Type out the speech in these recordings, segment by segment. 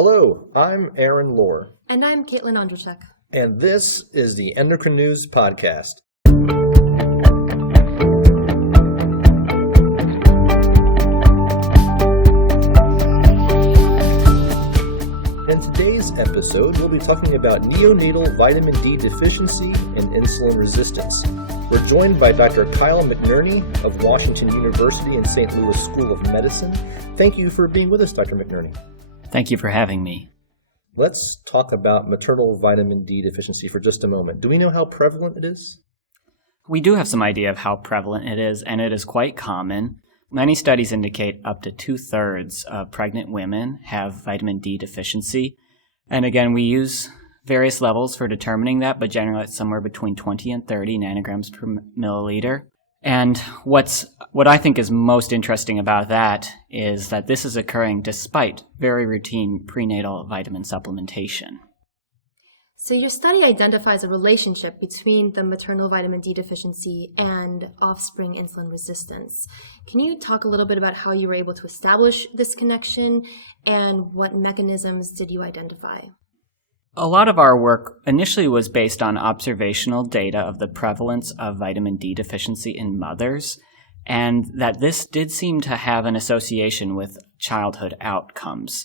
Hello, I'm Aaron Lohr. And I'm Caitlin Ondrzejczyk. And this is the Endocrine News Podcast. In today's episode, we'll be talking about neonatal vitamin D deficiency and insulin resistance. We're joined by Dr. Kyle McNerney of Washington University and St. Louis School of Medicine. Thank you for being with us, Dr. McNerney. Thank you for having me. Let's talk about maternal vitamin D deficiency for just a moment. Do we know how prevalent it is? We do have some idea of how prevalent it is, and it is quite common. Many studies indicate up to 2/3 of pregnant women have vitamin D deficiency. And again, we use various levels for determining that, but generally it's somewhere between 20 and 30 nanograms per milliliter. And what I think is most interesting about that is that this is occurring despite very routine prenatal vitamin supplementation. So your study identifies a relationship between the maternal vitamin D deficiency and offspring insulin resistance. Can you talk a little bit about how you were able to establish this connection and what mechanisms did you identify? A lot of our work initially was based on observational data of the prevalence of vitamin D deficiency in mothers, and that this did seem to have an association with childhood outcomes.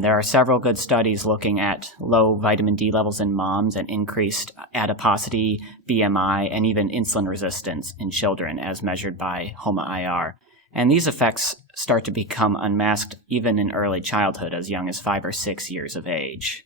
There are several good studies looking at low vitamin D levels in moms and increased adiposity, BMI, and even insulin resistance in children as measured by HOMA-IR. And these effects start to become unmasked even in early childhood as young as 5 or 6 years of age.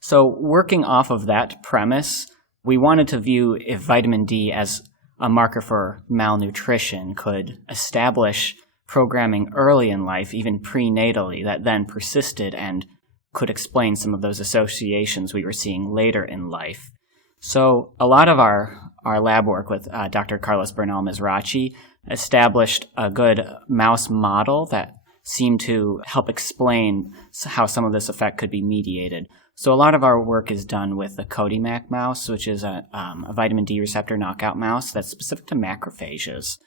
So working off of that premise, we wanted to view if vitamin D as a marker for malnutrition could establish programming early in life, even prenatally, that then persisted and could explain some of those associations we were seeing later in life. So a lot of our lab work with Dr. Carlos Bernal Mizrachi established a good mouse model that seemed to help explain how some of this effect could be mediated. So a lot of our work is done with the Kodimak mouse, which is a vitamin D receptor knockout mouse that's specific to macrophages.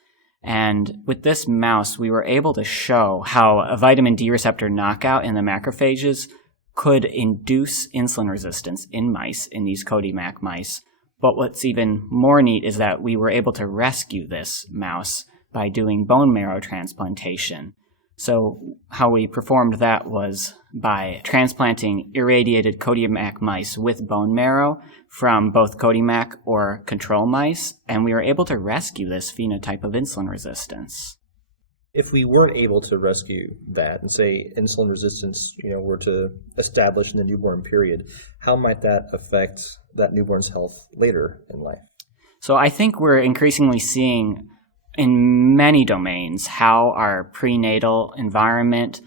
And with this mouse, we were able to show how a vitamin D receptor knockout in the macrophages could induce insulin resistance in mice, in these Kodimak mice. But what's even more neat is that we were able to rescue this mouse by doing bone marrow transplantation. So how we performed that was by transplanting irradiated Kodimak mice with bone marrow from both Kodimak or control mice, and we were able to rescue this phenotype of insulin resistance. If we weren't able to rescue that and say insulin resistance, were to establish in the newborn period, how might that affect that newborn's health later in life? So I think we're increasingly seeing in many domains how our prenatal environment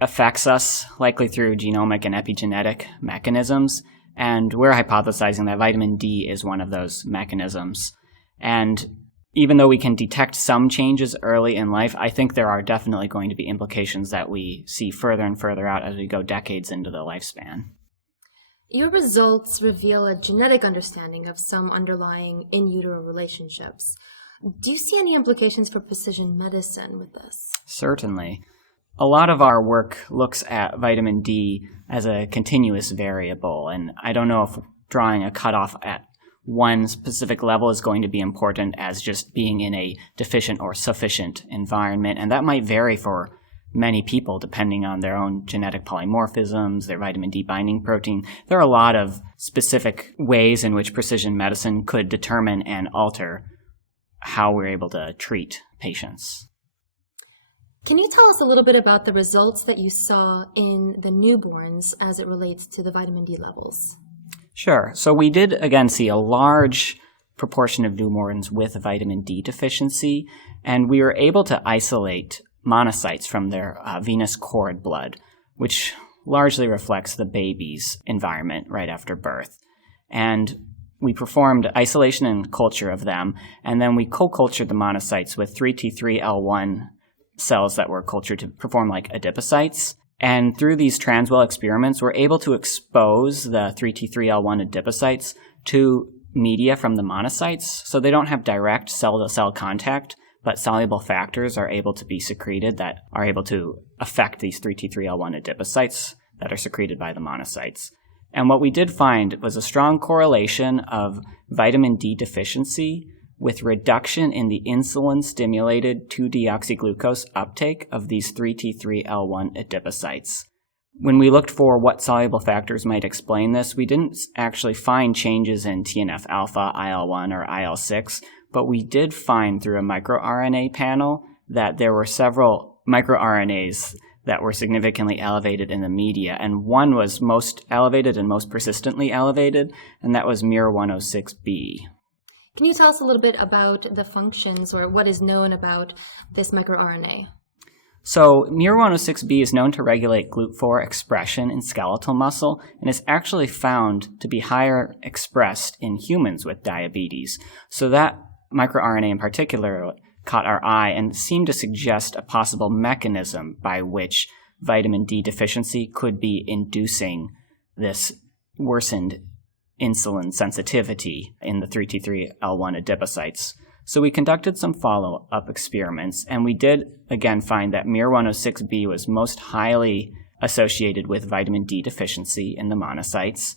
affects us, likely through genomic and epigenetic mechanisms, and we're hypothesizing that vitamin D is one of those mechanisms. And even though we can detect some changes early in life, I think there are definitely going to be implications that we see further and further out as we go decades into the lifespan. Your results reveal a genetic understanding of some underlying in utero relationships. Do you see any implications for precision medicine with this? Certainly. A lot of our work looks at vitamin D as a continuous variable, and I don't know if drawing a cutoff at one specific level is going to be important as just being in a deficient or sufficient environment, and that might vary for many people depending on their own genetic polymorphisms, their vitamin D binding protein. There are a lot of specific ways in which precision medicine could determine and alter how we're able to treat patients. Can you tell us a little bit about the results that you saw in the newborns as it relates to the vitamin D levels? Sure. So we did, again, see a large proportion of newborns with vitamin D deficiency, and we were able to isolate monocytes from their venous cord blood, which largely reflects the baby's environment right after birth. And we performed isolation and culture of them, and then we co-cultured the monocytes with 3T3L1 cells that were cultured to perform like adipocytes. And through these transwell experiments, we're able to expose the 3T3L1 adipocytes to media from the monocytes, so they don't have direct cell-to-cell contact, but soluble factors are able to be secreted that are able to affect these 3T3L1 adipocytes, that are secreted by the monocytes. And what we did find was a strong correlation of vitamin D deficiency with reduction in the insulin-stimulated 2-deoxyglucose uptake of these 3T3L1 adipocytes. When we looked for what soluble factors might explain this, we didn't actually find changes in TNF-alpha, IL-1, or IL-6, but we did find through a microRNA panel that there were several microRNAs that were significantly elevated in the media, and one was most elevated and most persistently elevated, and that was miR-106B. Can you tell us a little bit about the functions or what is known about this microRNA? So miR-106B is known to regulate GLUT4 expression in skeletal muscle and is actually found to be higher expressed in humans with diabetes. So that microRNA in particular caught our eye and seemed to suggest a possible mechanism by which vitamin D deficiency could be inducing this worsened insulin sensitivity in the 3T3L1 adipocytes. So we conducted some follow-up experiments, and we did again find that miR-106B was most highly associated with vitamin D deficiency in the monocytes.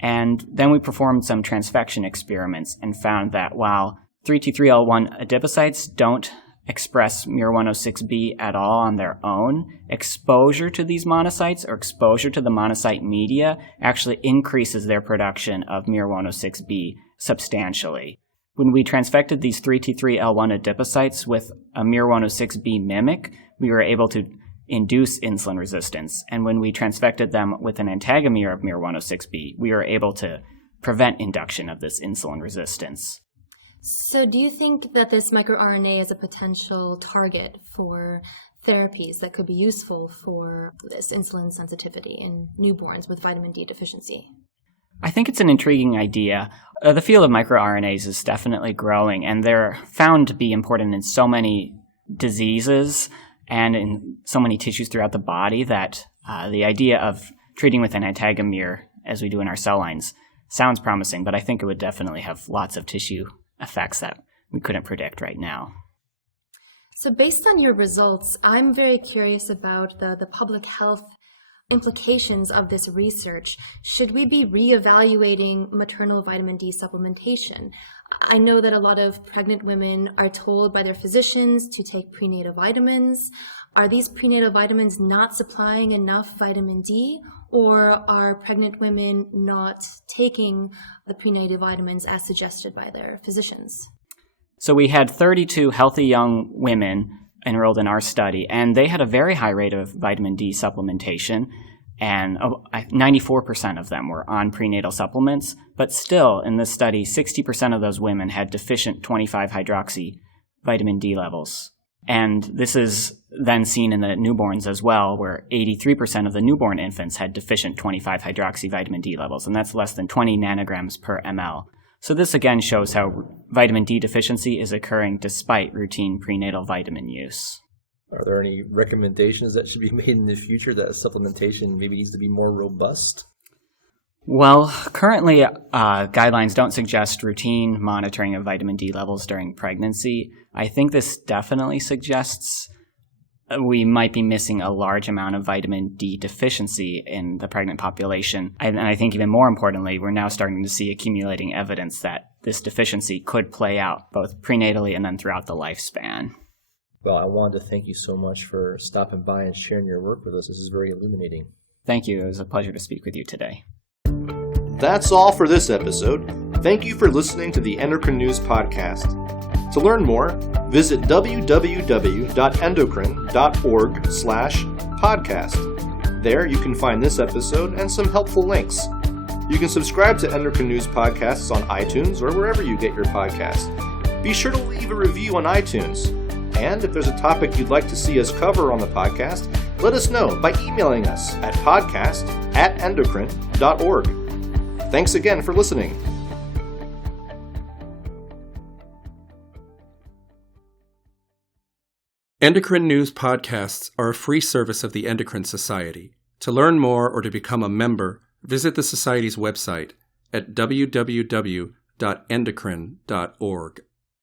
And then we performed some transfection experiments and found that while 3T3L1 adipocytes don't express miR-106B at all on their own, exposure to these monocytes or exposure to the monocyte media actually increases their production of miR-106B substantially. When we transfected these 3T3L1 adipocytes with a miR-106B mimic, we were able to induce insulin resistance. And when we transfected them with an antagomer of miR-106B, we were able to prevent induction of this insulin resistance. So do you think that this microRNA is a potential target for therapies that could be useful for this insulin sensitivity in newborns with vitamin D deficiency? I think it's an intriguing idea. The field of microRNAs is definitely growing, and they're found to be important in so many diseases and in so many tissues throughout the body that the idea of treating with an antagomer, as we do in our cell lines, sounds promising, but I think it would definitely have lots of tissue effects that we couldn't predict right now. So based on your results, I'm very curious about the public health implications of this research. Should we be reevaluating maternal vitamin D supplementation? I know that a lot of pregnant women are told by their physicians to take prenatal vitamins. Are these prenatal vitamins not supplying enough vitamin D, or are pregnant women not taking the prenatal vitamins as suggested by their physicians? So we had 32 healthy young women enrolled in our study, and they had a very high rate of vitamin D supplementation, and 94% of them were on prenatal supplements, but still in this study, 60% of those women had deficient 25-hydroxy vitamin D levels. And this is then seen in the newborns as well, where 83% of the newborn infants had deficient 25-hydroxy vitamin D levels, and that's less than 20 nanograms per ml. So this again shows how vitamin D deficiency is occurring despite routine prenatal vitamin use. Are there any recommendations that should be made in the future that supplementation maybe needs to be more robust? Well, currently guidelines don't suggest routine monitoring of vitamin D levels during pregnancy. I think this definitely suggests we might be missing a large amount of vitamin D deficiency in the pregnant population. And I think even more importantly, we're now starting to see accumulating evidence that this deficiency could play out both prenatally and then throughout the lifespan. Well, I wanted to thank you so much for stopping by and sharing your work with us. This is very illuminating. Thank you. It was a pleasure to speak with you today. That's all for this episode. Thank you for listening to the Endocrine News Podcast. To learn more, visit www.endocrine.org/podcast. There you can find this episode and some helpful links. You can subscribe to Endocrine News Podcasts on iTunes or wherever you get your podcasts. Be sure to leave a review on iTunes. And if there's a topic you'd like to see us cover on the podcast, let us know by emailing us at podcast@endocrine.org. Thanks again for listening. Endocrine News Podcasts are a free service of the Endocrine Society. To learn more or to become a member, visit the Society's website at www.endocrine.org.